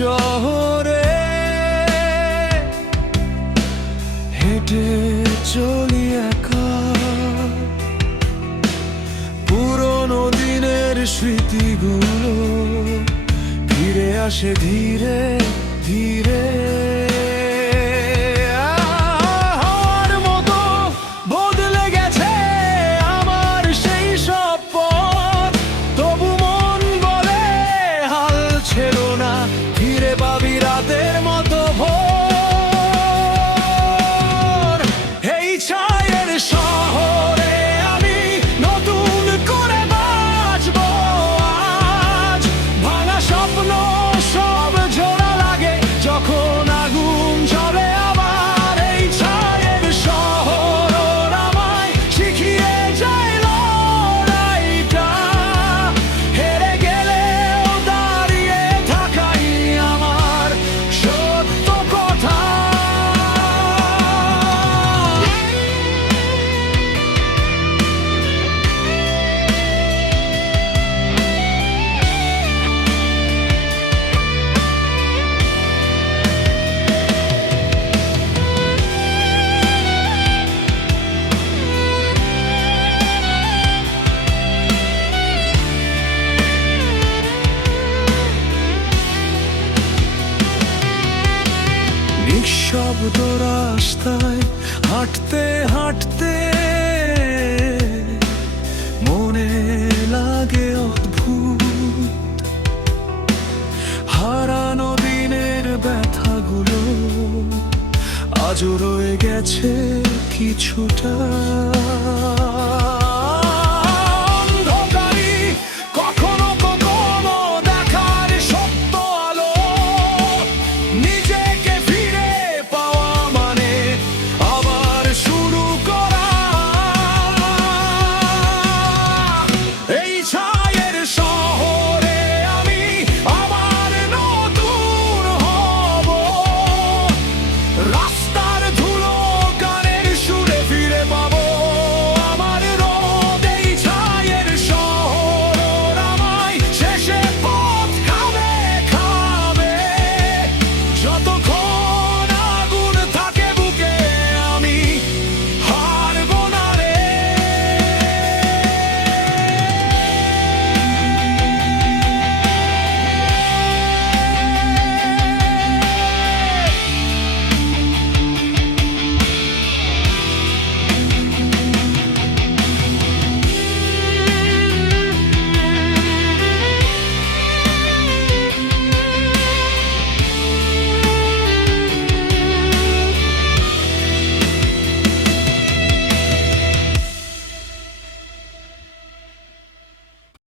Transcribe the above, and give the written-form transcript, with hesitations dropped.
শহরে হেঁটে চলি একা, পুরনো দিনের স্মৃতিগুলো ফিরে আসে ধীরে ধীরে। হওয়ার মতো বদলে গেছে আমার সেই সব পথ, তবু মন বলে হাল ছেড়ো না, ফিরে পাবি রাতের মতো ভোর। এই ছায়ের শহরে আমি নতুন করে বাঁচবো আজ, ভাঙা স্বপ্ন সব জোড়া লাগে যখন আগুন জ্বলে আবার। এই ছায়ের শহর আমায় শিখিয়ে যায় লড়াইটা, হেরে গেলেও দাঁড়িয়ে থাকাই আমার সত্য কথা। নিঃশব্দ রাস্তায় হাঁটতে হাঁটতে মনে লাগে অদ্ভুত, হারানো দিনের ব্যথাগুলো আজও রয়ে গেছে কিছুটা।